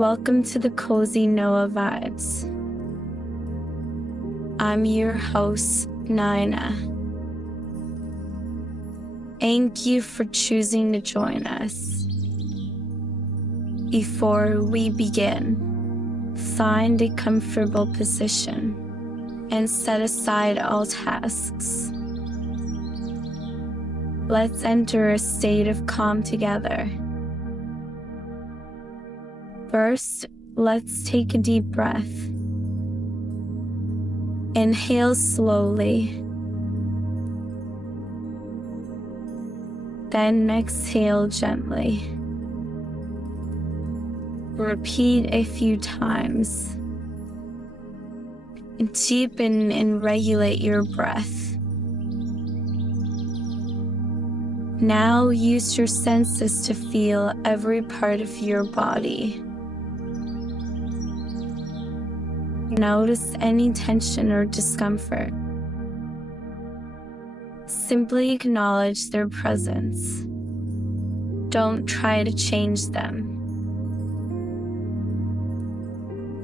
Welcome to the Cozy Noah Vibes. I'm your host, Nina. Thank you for choosing to join us. Before we begin, find a comfortable position and set aside all tasks. Let's enter a state of calm together. First, let's take a deep breath. Inhale slowly. Then exhale gently. Repeat a few times. Deepen and regulate your breath. Now use your senses to feel every part of your body. Notice any tension or discomfort. Simply acknowledge their presence. Don't try to change them.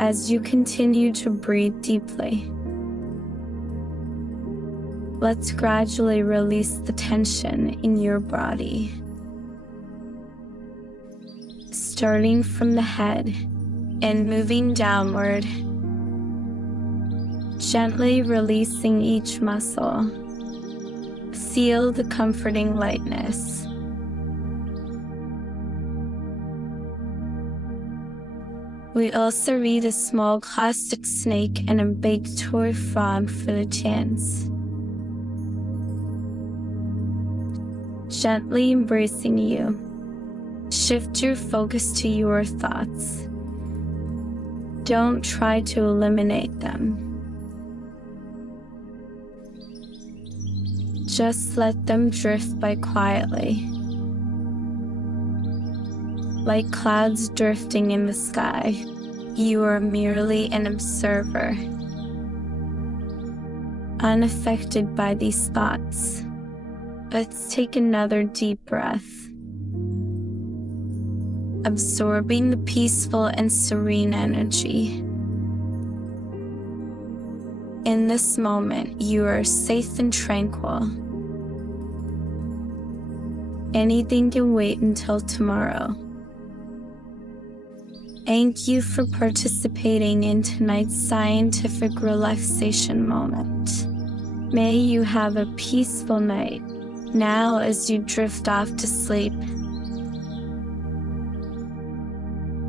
As you continue to breathe deeply, let's gradually release the tension in your body. Starting from the head and moving downward, gently releasing each muscle. Feel the comforting lightness. We also read a small plastic snake and a big toy frog for the chance. Gently embracing you, shift your focus to your thoughts. Don't try to eliminate them. Just let them drift by quietly, like clouds drifting in the sky. You are merely an observer, unaffected by these thoughts. Let's take another deep breath, absorbing the peaceful and serene energy. In this moment, you are safe and tranquil. Anything can wait until tomorrow. Thank you for participating in tonight's scientific relaxation moment. May you have a peaceful night. Now, as you drift off to sleep,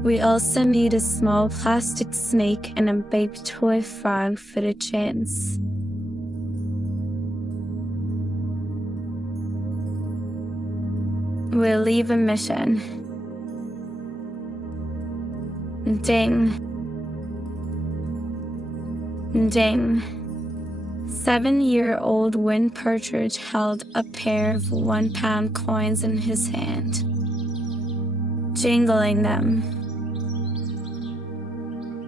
we also need a small plastic snake and a big toy frog for the chance. Willyva Mission. Ding. Ding. 7-year-old Win Partridge held a pair of 1-pound coins in his hand, jingling them.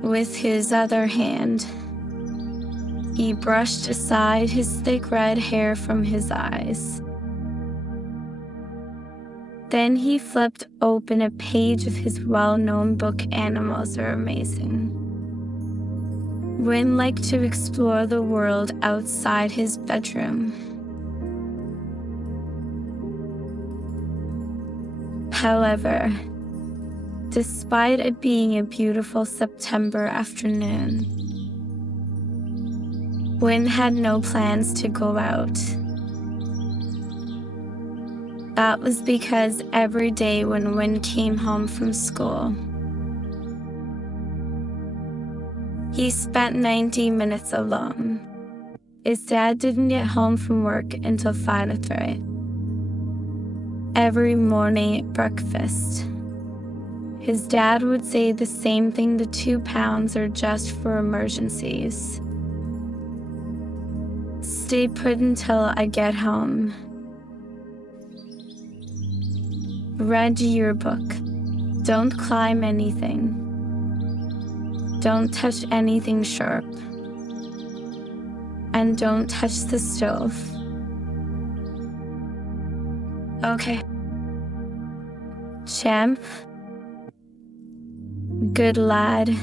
With his other hand, he brushed aside his thick red hair from his eyes. Then he flipped open a page of his well-known book, Animals Are Amazing. Win liked to explore the world outside his bedroom. However, despite it being a beautiful September afternoon, Win had no plans to go out. That was because every day when Win came home from school, he spent 90 minutes alone. His dad didn't get home from work until 5:03. Every morning at breakfast, his dad would say the same thing: the 2 pounds are just for emergencies. Stay put until I get home. Read your book. Don't climb anything. Don't touch anything sharp. And don't touch the stove. Okay. Champ, Good lad.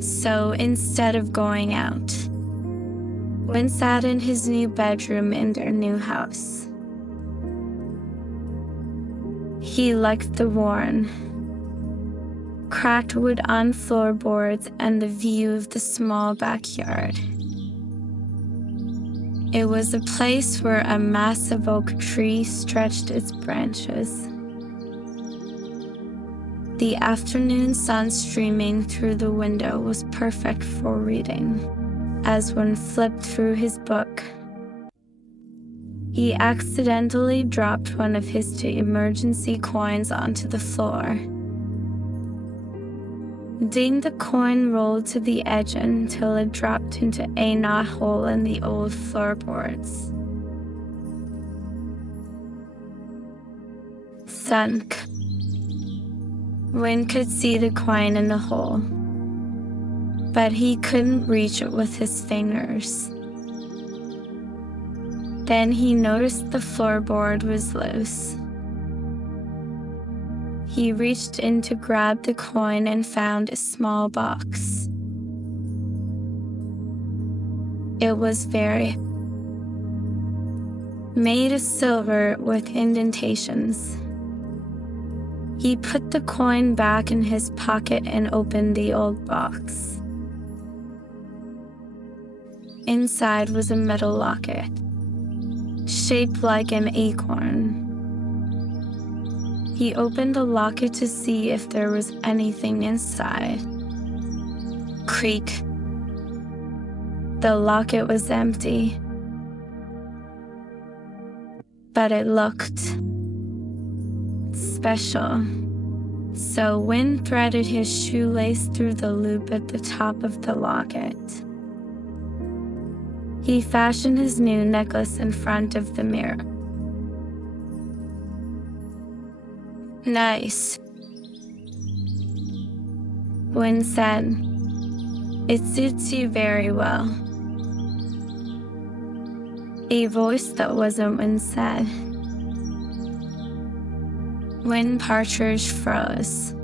So instead of going out, Win sat in his new bedroom in their new house. He liked the worn, cracked wood on floorboards and the view of the small backyard. It was a place where a massive oak tree stretched its branches. The afternoon sun streaming through the window was perfect for reading. As Win flipped through his book, he accidentally dropped one of his 2 emergency coins onto the floor. Ding, the coin rolled to the edge until it dropped into a knot hole in the old floorboards. Thunk. Win could see the coin in the hole, but he couldn't reach it with his fingers. Then he noticed the floorboard was loose. He reached in to grab the coin and found a small box. It was very made of silver with indentations. He put the coin back in his pocket and opened the old box. Inside was a metal locket, shaped like an acorn. He opened the locket to see if there was anything inside. Creak. The locket was empty, but it looked special. So Win threaded his shoelace through the loop at the top of the locket. He fashioned his new necklace in front of the mirror. Nice, Win said. It suits you very well. A voice that wasn't Win said. Win Partridge froze.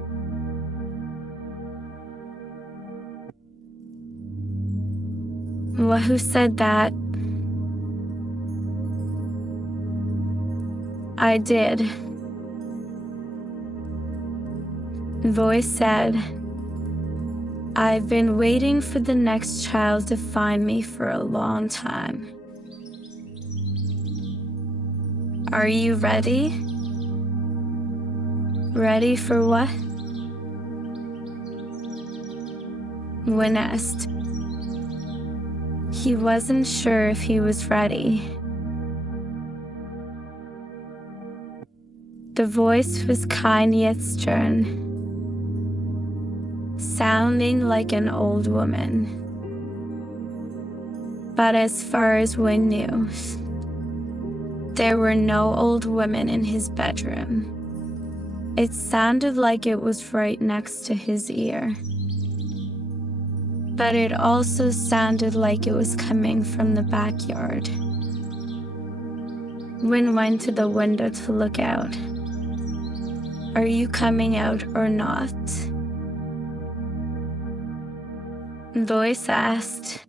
Who said that? I did. The voice said, I've been waiting for the next child to find me for a long time. Are you ready? Ready for what? Win asked. He wasn't sure if he was ready. The voice was kind yet stern, sounding like an old woman. But as far as Win knew, there were no old women in his bedroom. It sounded like it was right next to his ear. But it also sounded like it was coming from the backyard. Win went to the window to look out. Are you coming out or not? The voice asked.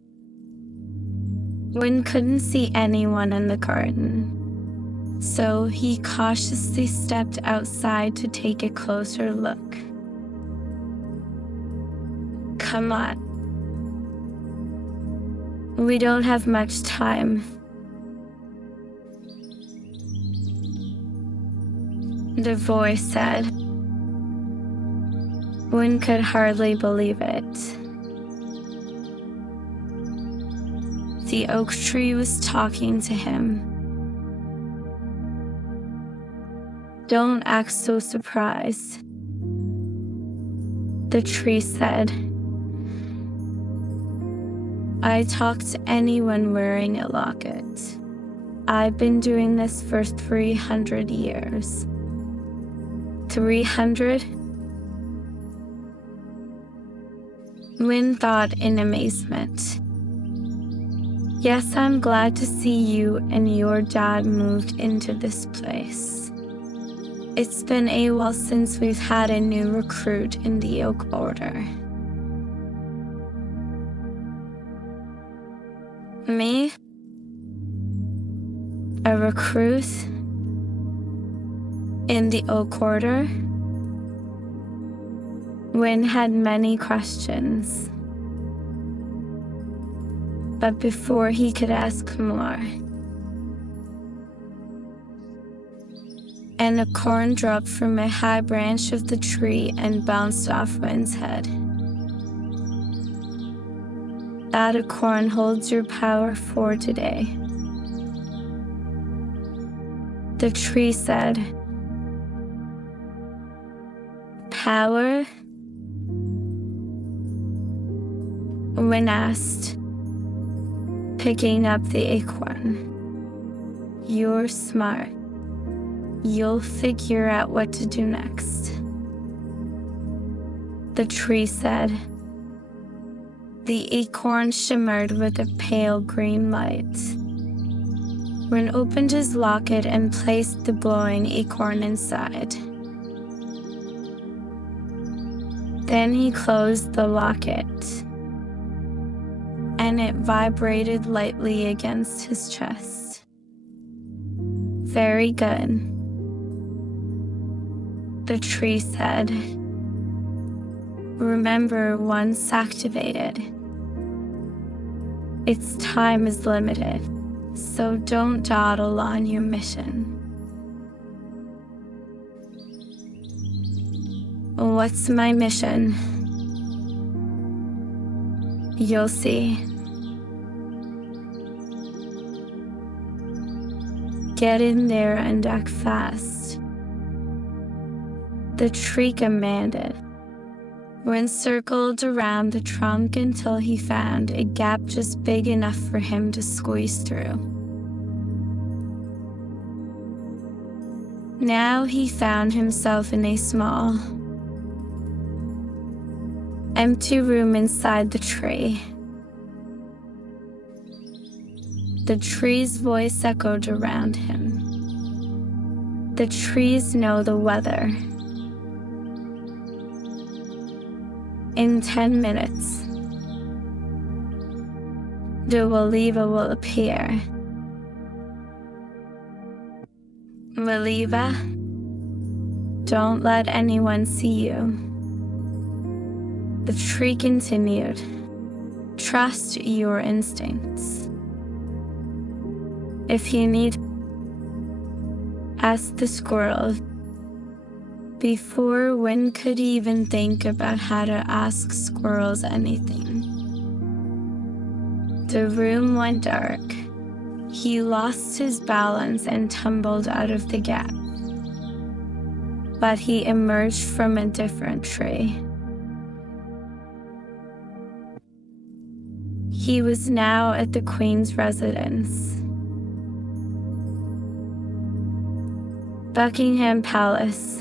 Win couldn't see anyone in the garden, so he cautiously stepped outside to take a closer look. Come on. We don't have much time. The voice said. Win could hardly believe it. The oak tree was talking to him. Don't act so surprised, the tree said. I talk to anyone wearing a locket. I've been doing this for 300 years. 300? Win thought in amazement. Yes, I'm glad to see you and your dad moved into this place. It's been a while since we've had a new recruit in the Oak Order. Me? A recruit? In the Oak Order? Win had many questions. But before he could ask more, an acorn dropped from a high branch of the tree and bounced off Win's head. That acorn holds your power for today. The tree said, "Power?" Win asked, picking up the acorn. "You're smart. You'll figure out what to do next." The tree said. The acorn shimmered with a pale green light. Win opened his locket and placed the glowing acorn inside. Then he closed the locket, and it vibrated lightly against his chest. "Very good," the tree said. "Remember, once activated, its time is limited, so don't dawdle on your mission." "What's my mission?" "You'll see. Get in there and act fast," the tree commanded. Win circled around the trunk until he found a gap just big enough for him to squeeze through. Now he found himself in a small, empty room inside the tree. The tree's voice echoed around him. The trees know the weather. In 10 minutes, the Willyva will appear. Willyva, don't let anyone see you. The tree continued. Trust your instincts. If you need, ask the squirrel. Before Win could even think about how to ask squirrels anything, the room went dark. He lost his balance and tumbled out of the gap. But he emerged from a different tree. He was now at the Queen's residence, Buckingham Palace.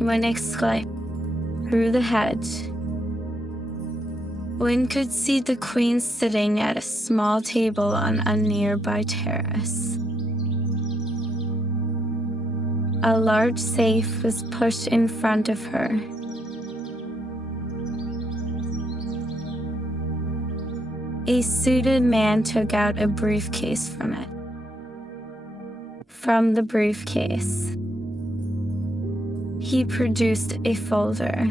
Win exclaimed. Through the hedge, Win could see the Queen sitting at a small table on a nearby terrace. A large safe was pushed in front of her. A suited man took out a briefcase from it. From the briefcase, he produced a folder.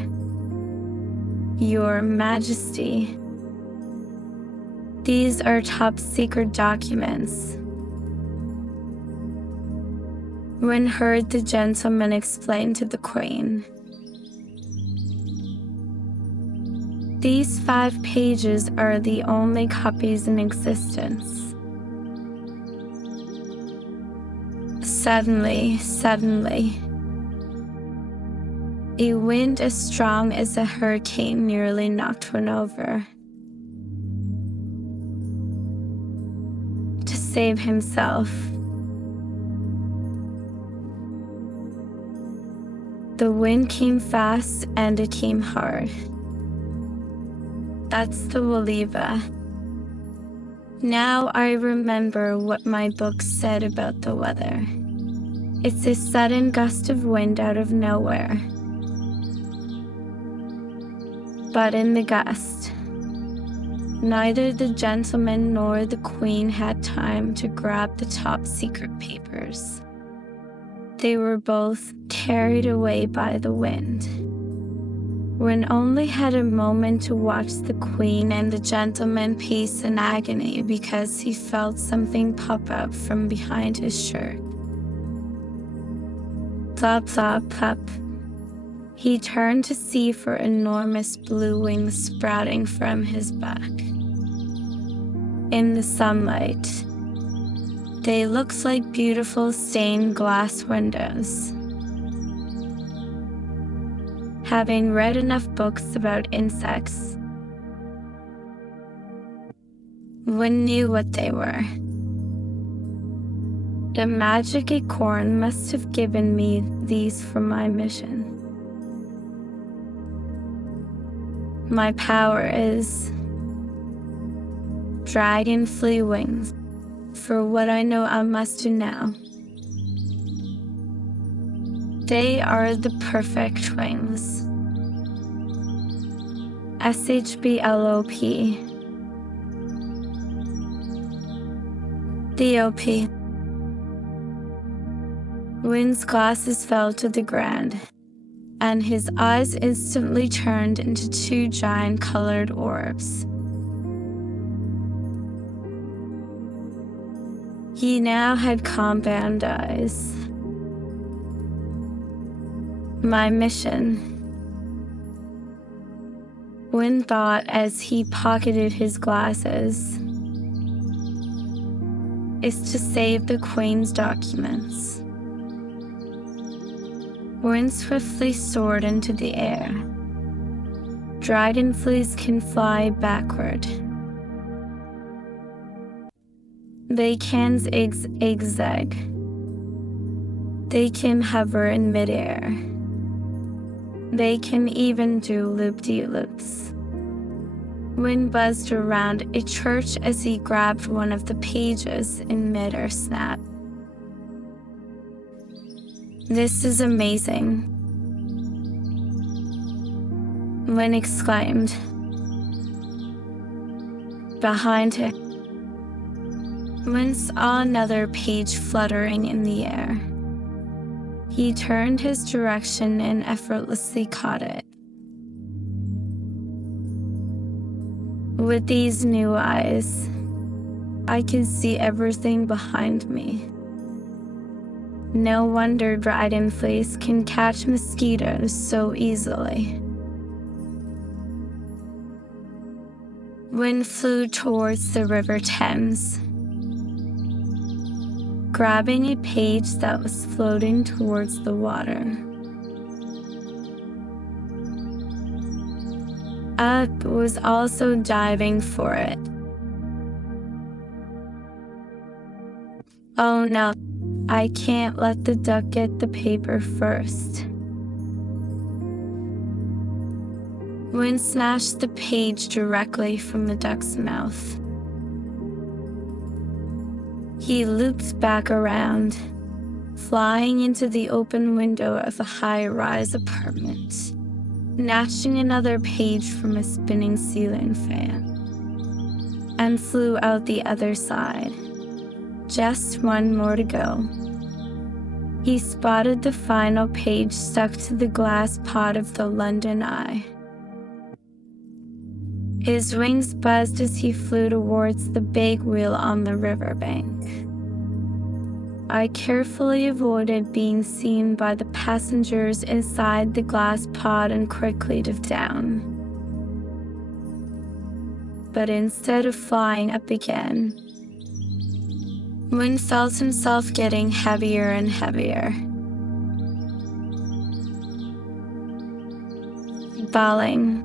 Your Majesty, these are top secret documents. Win heard the gentleman explain to the Queen. These 5 pages are the only copies in existence. Suddenly, a wind as strong as a hurricane nearly knocked Win over. To save himself, the wind came fast and it came hard. That's the Willyva. Now I remember what my book said about the weather. It's a sudden gust of wind out of nowhere. But in the gust, neither the gentleman nor the queen had time to grab the top secret papers. They were both carried away by the wind. Win only had a moment to watch the queen and the gentleman pace in agony because he felt something pop up from behind his shirt. Plop, plop, plop. He turned to see four enormous blue wings sprouting from his back. In the sunlight, they looked like beautiful stained glass windows. Having read enough books about insects, Win knew what they were. The magic acorn must have given me these for my mission. My power is dragonfly wings. For what I know, I must do now. They are the perfect wings. SHBLOP. DOP. Win's glasses fell to the ground, and his eyes instantly turned into two giant colored orbs. He now had compound eyes. My mission, Win thought as he pocketed his glasses, is to save the queen's documents. Win swiftly soared into the air. Dragonflies can fly backward. They can zigzag. They can hover in midair. They can even do loop-de-loops. Win buzzed around a church as he grabbed one of the pages in mid-air snap. This is amazing, Win exclaimed. Behind him, Win saw another page fluttering in the air. He turned his direction and effortlessly caught it. With these new eyes, I can see everything behind me. No wonder dragonflies can catch mosquitoes so easily. Win flew towards the River Thames, grabbing a page that was floating towards the water. Up was also diving for it. Oh no, I can't let the duck get the paper first. Win snatched the page directly from the duck's mouth. He looped back around, flying into the open window of a high-rise apartment, snatching another page from a spinning ceiling fan, and flew out the other side. Just one more to go. He spotted the final page stuck to the glass pod of the London Eye. His wings buzzed as he flew towards the big wheel on the riverbank. I carefully avoided being seen by the passengers inside the glass pod and quickly dove down. But instead of flying up again, Win felt himself getting heavier and heavier. Falling.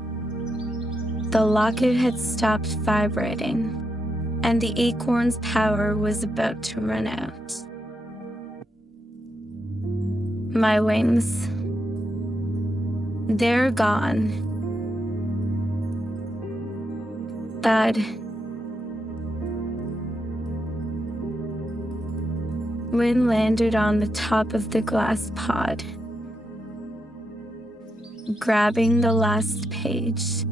The locket had stopped vibrating, and the acorn's power was about to run out. My wings. They're gone. Thud. Win landed on the top of the glass pod, grabbing the last page.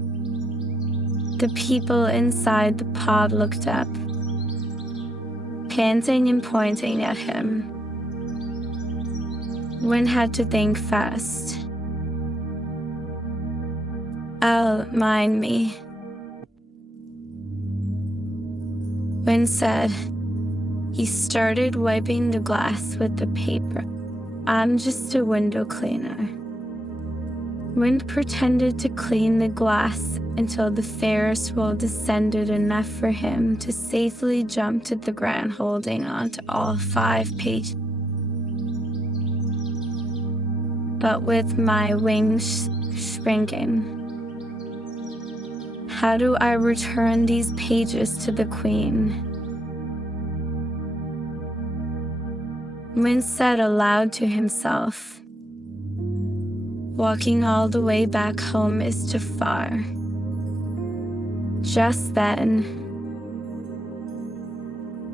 The people inside the pod looked up, panting and pointing at him. Win had to think fast. "I'll mind me," Win said. He started wiping the glass with the paper. "I'm just a window cleaner." Win pretended to clean the glass until the Ferris wheel descended enough for him to safely jump to the ground holding on to all 5 pages. "But with my wings shrinking, how do I return these pages to the Queen?" Win said aloud to himself, "Walking all the way back home is too far." Just then,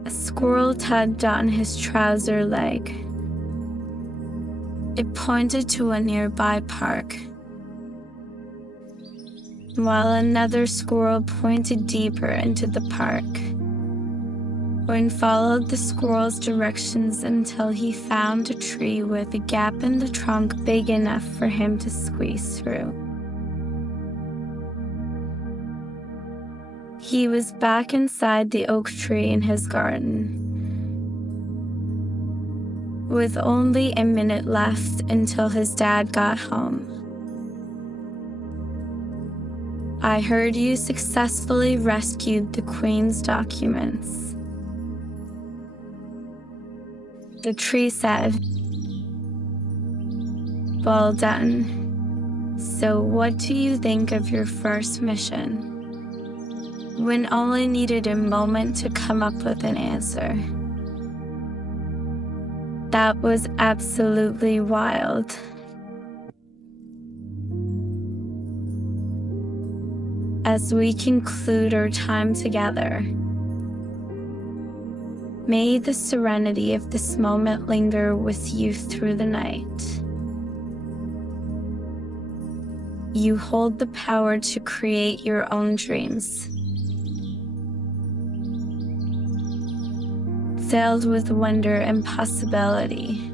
a squirrel tugged on his trouser leg. It pointed to a nearby park, while another squirrel pointed deeper into the park. Win followed the squirrel's directions until he found a tree with a gap in the trunk big enough for him to squeeze through. He was back inside the oak tree in his garden, with only a minute left until his dad got home. "I heard you successfully rescued the Queen's documents," the tree said. "Well done. So what do you think of your first mission?" Win only needed a moment to come up with an answer. "That was absolutely wild." As we conclude our time together, may the serenity of this moment linger with you through the night. You hold the power to create your own dreams, filled with wonder and possibility.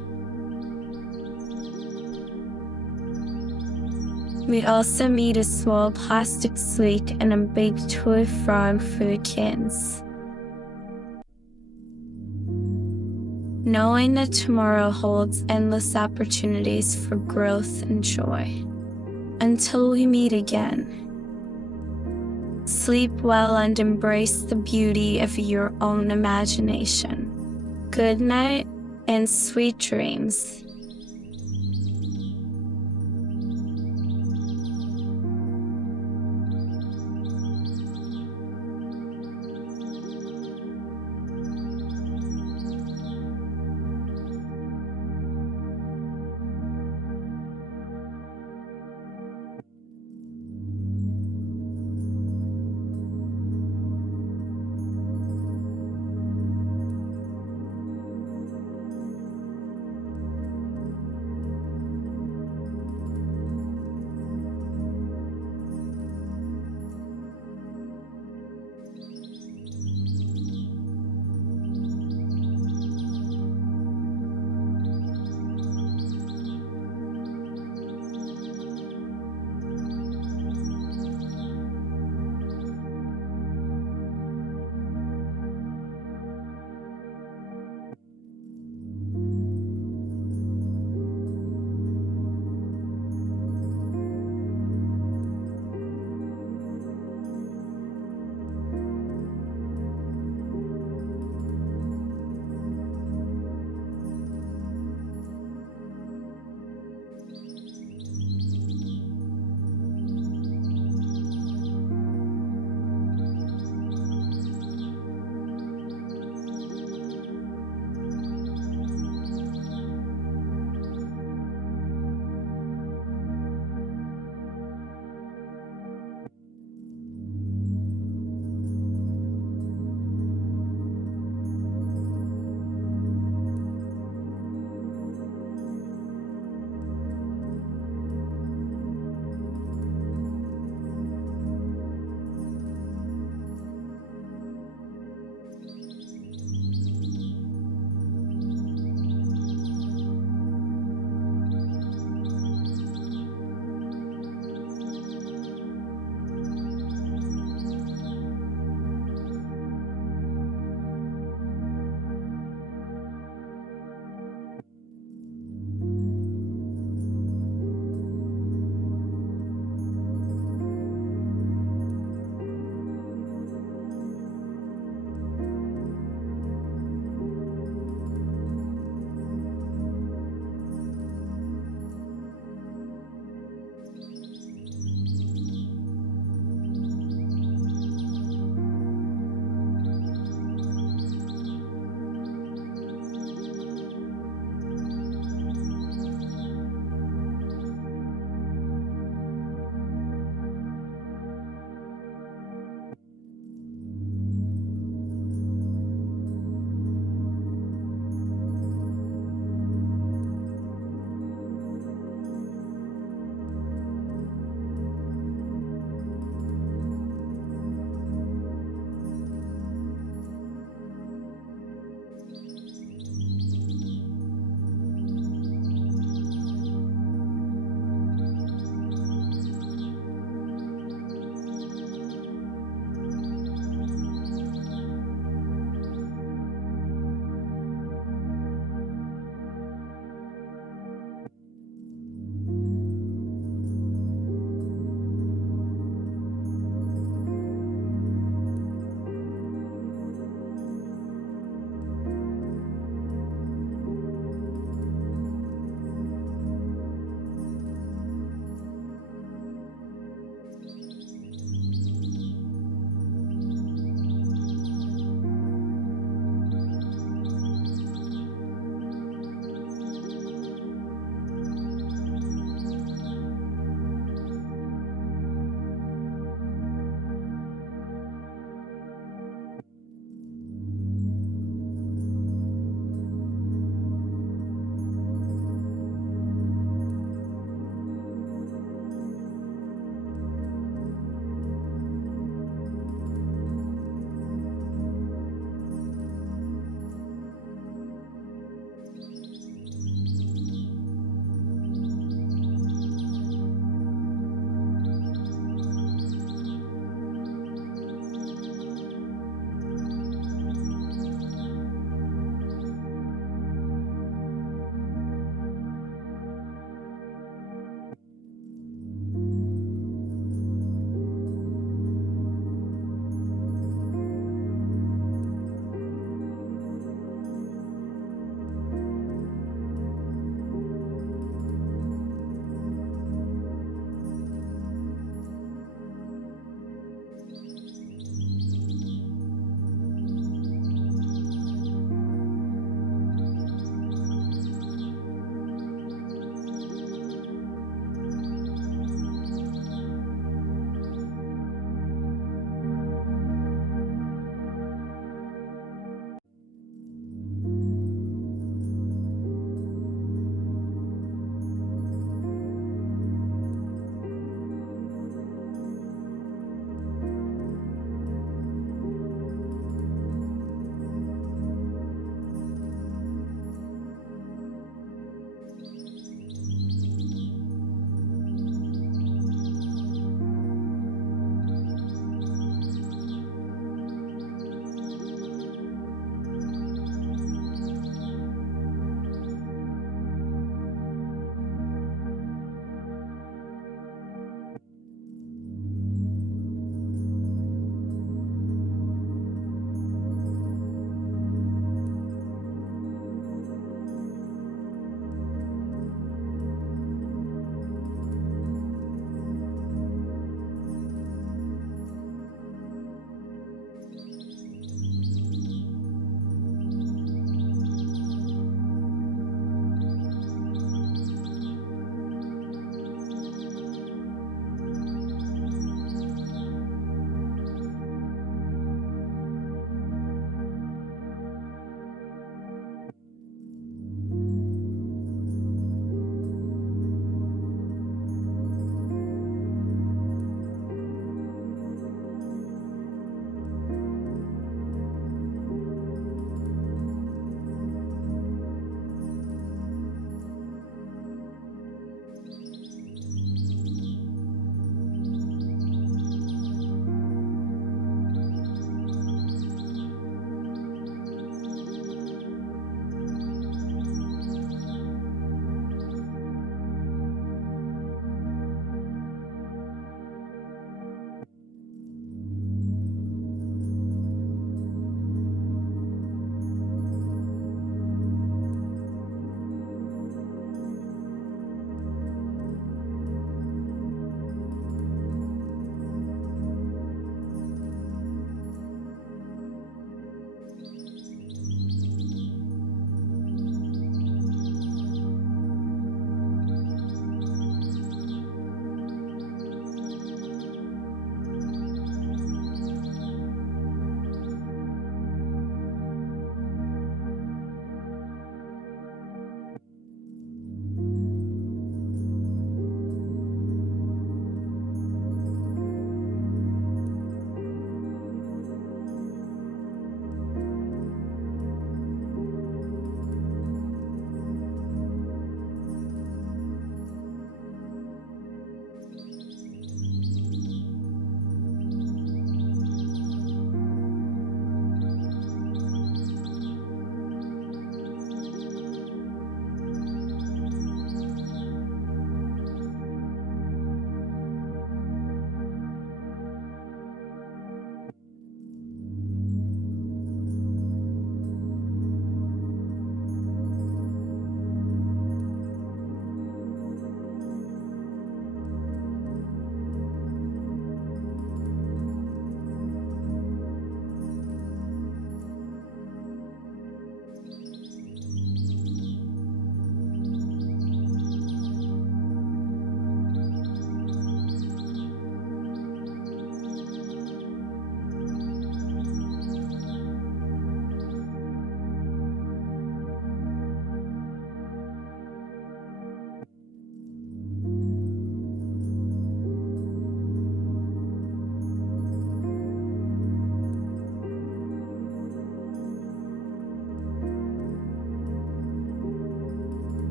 We also meet a small plastic sleek and a big toy frog for the kids. Knowing that tomorrow holds endless opportunities for growth and joy. Until we meet again, sleep well and embrace the beauty of your own imagination. Good night and sweet dreams.